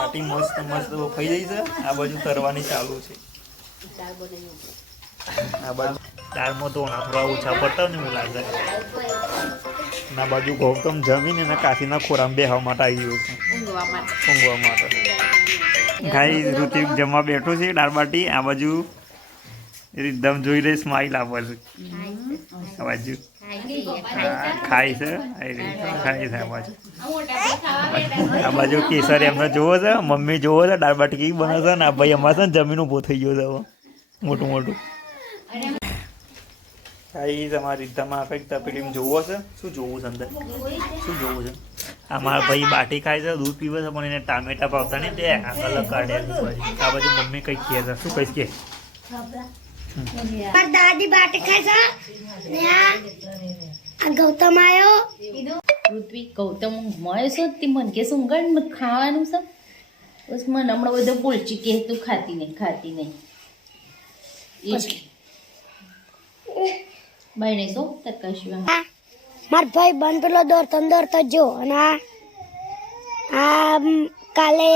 બાટી મસ્ત મસ્ત ખાઈ જઈ છે. આ બાજુ તરવાની ચાલુ છે. આ બાજુ દાળમાં તો થોડા ઓછા પડતા ને એવું લાગે. ના બાજુ ગૌતમ જમીને એના કાશીના ખોરામાં બેહવા માટે આવી ગયો છે, ઊંઘવા માટે. ગાઈ ઋતિક જમવા બેઠો છે દાળ બાટી. આ બાજુ એકદમ જોઈ રહી સ્માઈલ આપે છે. આ બાજુ ખાય છે, ખાય છે. આ બાજુ કેસર એમને જોવો છે, મમ્મી જોવો છે દાળ બાટી કેવી બને છે. ને આ ભાઈ અમારે છે ને જમીન ઉભો થઈ ગયો છે હવે મોટું મોટું. ભાઈ તમારી રીતમાં કંઈક તપેલીમાં જોવો છે. શું જોવું છે અંદર? શું જોવું છે? અમારા ભાઈ બાટી ખાય છે, દૂધ પીવે છે, પણ એને ટામેટા ભાવતા નહીં તે અલગ કાઢ્યા. આ બાજુ મમ્મી કંઈક કહે છે. શું કહીશ કે દાદી બાટી ખાય છે. આ ગૌતમ આવ્યો. પૃથ્વી ગૌતમ મળે છે તે મને કે શું ગણ ખાવાનું છે. બસ મને હમણાં બધું બોલચી કે તું ખાતી નહીં ભાઈ નહીં તો તરકાશી માર ભાઈ બન પેલો દોડતો જો. અને આ કાલે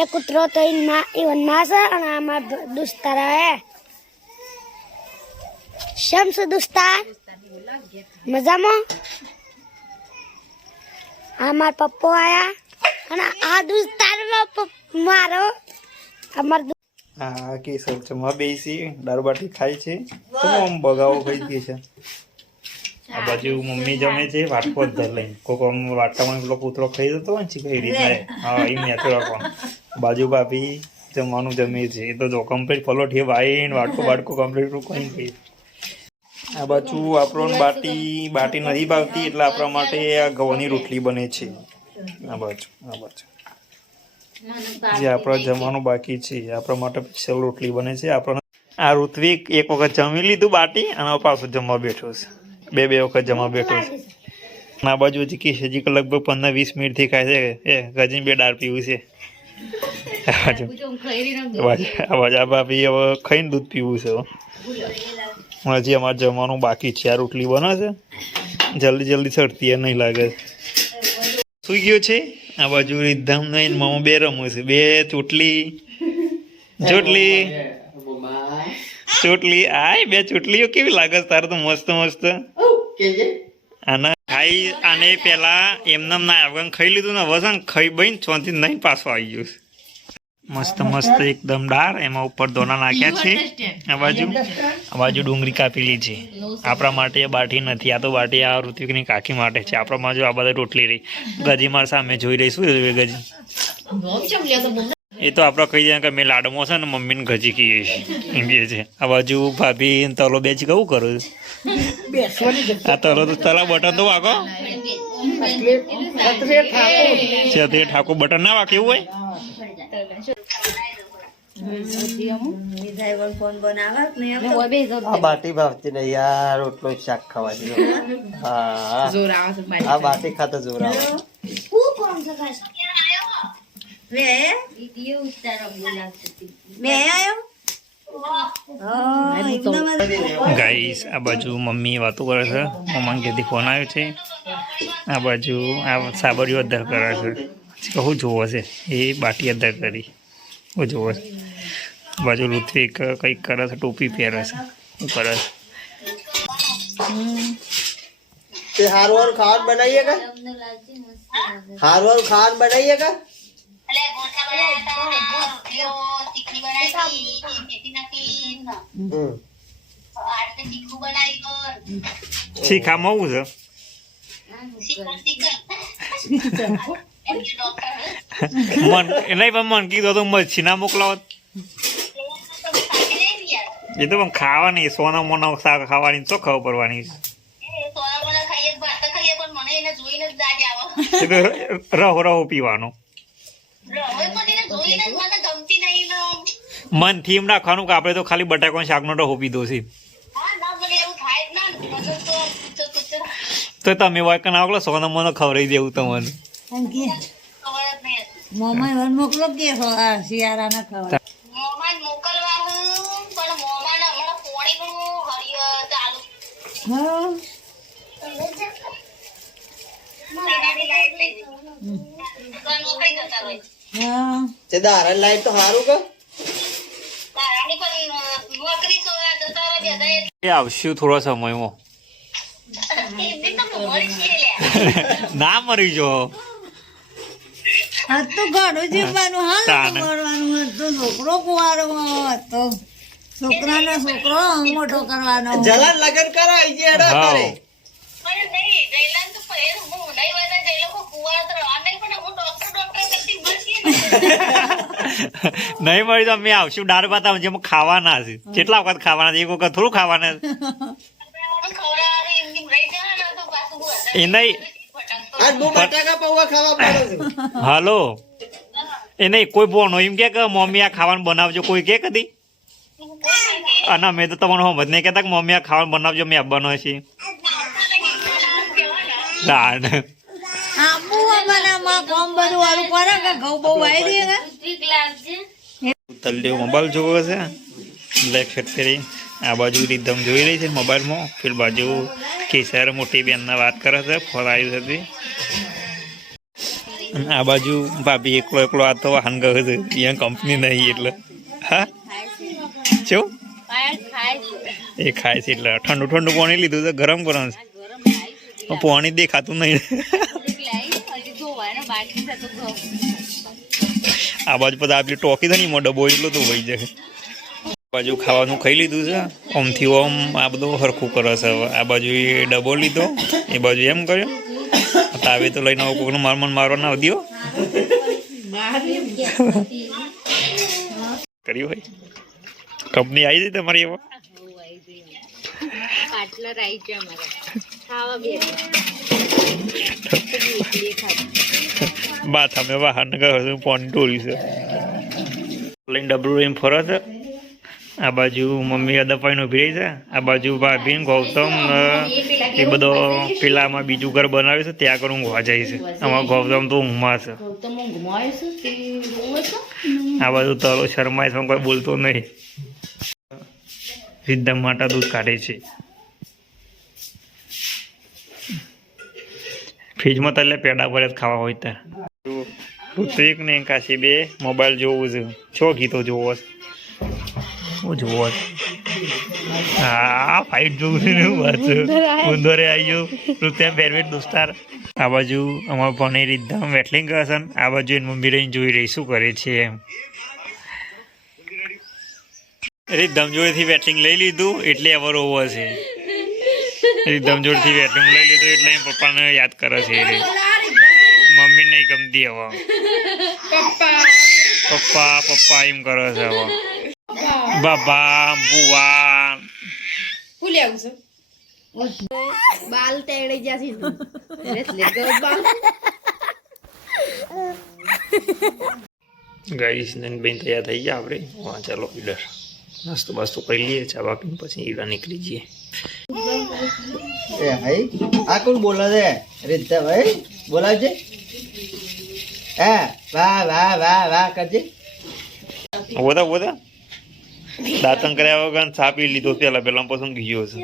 એક કૂતરો તો ઈવન માં છે. અને આ માર દોસ્તાર હે શમ્સ દોસ્તાર મજામાં. આ માર પપ્પો આયા. અને આ દોસ્તાર મારો અમાર હા કેસર જમવા બેસી દાળ બાટી ખાય છે. તો આમ બગાવો ખાઈ ગઈ છે. આ બાજુ મમ્મી જમે છે વાટકો જ ધર લઈને. કોક આમ વાટકામાં પેલો કૂતરો ખાઈ જતો હોય ને કઈ રીતના. હા એ મેચો રાખવાનું. બાજુ ભાભી જમવાનું જમે છે. એ તો જો કમ્પ્લીટ પલોઠી ભાઈ વાટકો કમ્પ્લીટ કઈ ગઈ. આ બાજુ આપણને બાટી નથી ભાવતી એટલે આપણા માટે આ ઘઉંની રોટલી બને છે. આ બાજુ જે આપણા જમવાનું બાકી છે આપણા માટે સ્પેશિયલ રોટલી બને છે. આપણને આ ઋત્વિક એક વખત જમી લીધું બાટી અને પાછું જમવા બેઠો છે. બે વખત જમવા બેઠો છે. આ બાજુ હજી કે લગભગ 15-20 મિનિટથી ખાય છે. ગજીને 2 દાળ પીવું છે. આ બાજુ આ ભાભી હવે ખાઈને દૂધ પીવું છે. હજી અમારે જમવાનું બાકી છે. આ રોટલી બને છે જલ્દી સડતી નહીં લાગે. સુઈ ગયો છે. આ બાજુ રીધામ નહીં મામા 2 રમો છે. 2 ચોટલી આય 2 ચોટલીઓ કેવી લાગે તારે તો મસ્ત આના ખાઈ. આને પેલા એમને ના આવવાનું ખાઈ લીધું ને હવે ખાઈ બહીને ચોથી નહીં પાછો આવી ગયો છે. મસ્ત એકદમ દાળ. એમાં ઉપર દોના નાખ્યા છે. આ બાજુ ડુંગળી કાપેલી છે. આપણા માટે બાટી નથી. આ તો બાટી આ ઋત્વિકની કાકી માટે છે. આપણા માં જો આ બધા રોટલી રહી. ગજી મારા સામે જોઈ રહી. શું ગજી? એ તો આપણે કહી દઈએ કે મેં લાડમાં છે ને મમ્મીને ગજી કહીએ છીએ છે. આ બાજુ ભાભી તલો બેસી કેવું કરું? આ તલા બટન તો વાગો ઠાકોર બટન ના વાગે એવું હોય. બાટી ભાવતી નહીં યાર. રોટલો શાક ખાવાથી આ બાટી ખાતો જોર આવે. ગાઈસ આ બાજુ મમ્મી વાતો કરે છે. મમ્મા ક્યાંથી ફોન આવ્યો છે. આ બાજુ આ સાબરીઓ અદ્ધર કરે છે. કહું જોવો છે એ બાટી અદ્ધર કરી હું જોવો છે. બાજુ ઋત્વિક કંઈક કરે છે. ટોપી પહેરે છે. શું કરે છે? હારવાર ખાવાનું બનાવીએ કા? હારવાર ખાવાનું બનાવીએ કા? શીખામાં આવું છે. મન કીધું તો મચ્છી ના મોકલાવત. એ તો પણ ખાવાની સોના મોના શાક ખાવાની તો ખબર પડવાની. રહો પીવાનો મન થીમ રાખવાનું કે આપણે તો ખાલી બટાકા શાકનો રહો પીધો છે. તો તમે વાયકા ના મોકલો સોના મોનો ખવડાવી દેવું તમને. મોકલો કે શિયાળા ના ખવડાવ. હા તે દારા લાઈટ તો સારું કે એ આવશું થોડા સમયમાં ના મરી જો આ તો ઘણું જીવવાનું હા તાને. કરવાનું તો છોકરો કુવારો હતો છોકરાનો છોકરો મોટો કરવાનો જલાન લગન કરાય છે હેડો હા તારે નહીં મળી તો અમે આવશું દાળ ભાત આવે જેમાં ખાવાના છે કેટલા વખત ખાવાના છે એક વખત થોડું ખાવાના છે એ નહીં આજ બહુ બટાકા પૌવા ખાવા પડે છે હાલો એ નહીં કોઈ બોનો એમ કે મમ્મી આ ખાવાનું બનાવજો કોઈ કે કદી અને મેં તો તમને સમજ નહીં કહેતા કે મમ્મી આ ખાવાનું બનાવજો મેં આપવાનો છે દાળ આબુ અમારામાં કોમ બધું વાળું કરે કે ઘઉં બહુ વાઈ દે કે તલ્યો મોબાઈલ જોવો છે બ્લેક શર્ટ પહેરી આ બાજુ રીધમ જોઈ રહી છે મોબાઈલમાં પેલ બાજુ કેસર મોટી બેનના વાત કરે છે ફોન આવ્યું હતી અને આ બાજુ ભાભી એકલો એકલો આ તો વાહન ગયો છે અહીંયા કંપની નહીં એટલે હા શું એ ખાય છે એટલે ઠંડુ ઠંડુ પાણી લીધું છે ગરમ ગરમ છે પાણી દેખાતું નહીં આ બાજુ બધા આપલી ટોકી છે ને એમાં ડબ્બો એટલો તો વહી જાય બાજુ ખાવાનું ખાઈ લીધું છે ઓમથી ઓમ આ બધું હરખું કરે છે હવે આ બાજુ એ ડબ્બો લીધો એ બાજુ એમ કર્યો તાવે તો લઈને આવો કોઈનું મારમન મારવા ના દો કર્યું હોય કંપની આવી હતી તમારી એમાં બા તમે વાહન ગયો પાણી ઢોળ્યું છે લઈને ડબલું લઈને ફરે છે આ બાજુ મમ્મી અદપાઈને ઉભી રહી છે આ બાજુ ભાભી ગૌતમ એ બધો પેલામાં બીજું ઘર બનાવ્યું છે ત્યાં આગળ ઊંઘવા જાય છે આમાં ગૌતમ તો ઊંઘમાં છે આ બાજુ તરો શર્માય છે કોઈ બોલતો નહીં સિદ્ધામ માટે દૂધ કાઢે છે ફ્રીજમાં તો એટલે પેડા ભરે જ ખાવા હોય ત્યાં ઋત્વિક ને કાશી બે મોબાઈલ જોવું છે છો ગીતો જોવો છે હું જોવો છે હા ફાઇટ જોવું છે ને એવું વાત છે ઉંદરે આવી ગયો ઋત્યા બેરવેટ દોસ્તાર આ બાજુ અમારું ભણી રીધામ વેટલિંગ કરે છે આ બાજુ એની મમ્મી રહીને જોઈ રહી શું કરે છે એમ રીધામ જોડેથી વેટલિંગ લઈ લીધું એટલે એવર ઓવર છે રીધામ જોડેથી વેટલિંગ લઈ લીધું એટલે એમ પપ્પાને યાદ કરે છે એ મમ્મી નહીં ગમતી હવે પપ્પા પપ્પા એમ કરે છે હવે બાબા બુવા બાલ તેડી જશે ગાઈસ ને બેન તૈયાર થઈ ગયા આપણે હા ચાલો ઈડર નાસ્તો બાસ્તો કરી લઈએ ચા બાપીને પછી ઈડા નીકળી જઈએ એ ભાઈ આ કોણ બોલે છે રીતા ભાઈ બોલાવ છે હા વાહ વાહ વાહ વાહ કરજે બધા દાંતણ કર્યા વગર ચા પી લીધો પેલા પેલા પસંદ ગયો છે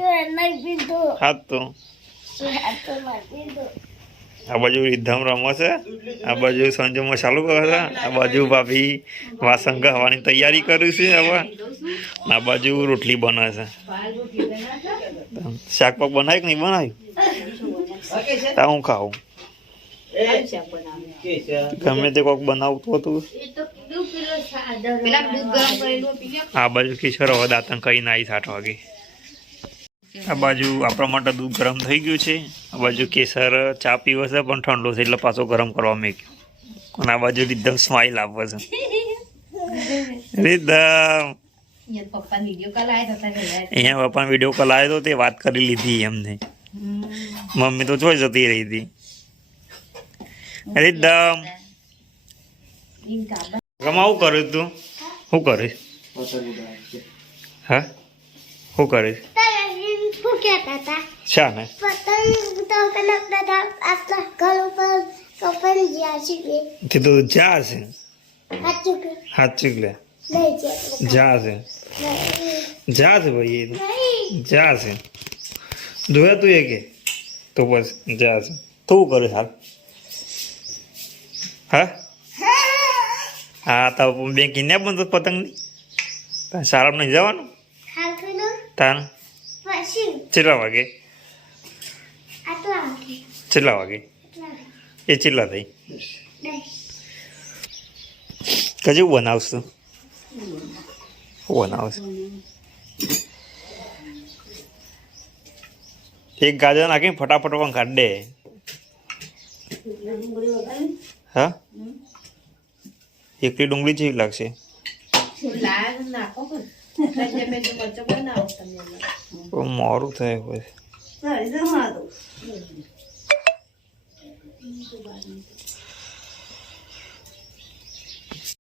હા તો આ બાજુ રીધામ રમે છે આ બાજુ સંજોમાં ચાલુ કરે છે આ બાજુ ભાભી વાસણ ગહવાની તૈયારી કરી છે હવે આ બાજુ રોટલી બને છે શાક પાક બનાવ્યું કે નહીં બનાવ્યું તા હું ખાવું ગમે તે કોઈક બનાવતું હતું આ બાજુ કિશોર હવે દાંતણ કરીને આવી 8 વાગે આ બાજુ આપણા માટે દૂધ ગરમ થઈ ગયું છે આ બાજુ કેસર ચા પીવો છે પણ ઠંડો છે એટલે પાછો ગરમ કરવા મેક્યો અને આ બાજુ રીધમ સ્માઈલ આપે છે રીધમ અહીંયા પપ્પાને વિડીયો કોલ આવ્યો હતો તે વાત કરી લીધી એમને મમ્મી તો જોઈ જતી રહી હતી રીધમ આવું કર્યું તું શું કરીશ હા શું કરીશ શા ને તે તો જા છે સાચું લે જા છે ભાઈ જા છે જોયા તું એ કે તો બસ જા છે તું કરે હાલ હા હા તો બે કિન્યા બંધ પતંગની સારમ નહીં જવાનું તાન કેટલા વાગે કેટલા વાગે એ કેટલા થઈ કજુ બનાવશું બનાવશું એક ગાજર નાખીને ફટાફટ પણ કાઢ દે હા એકલી ડુંગળી જેવી લાગશે મોરું થાય પછી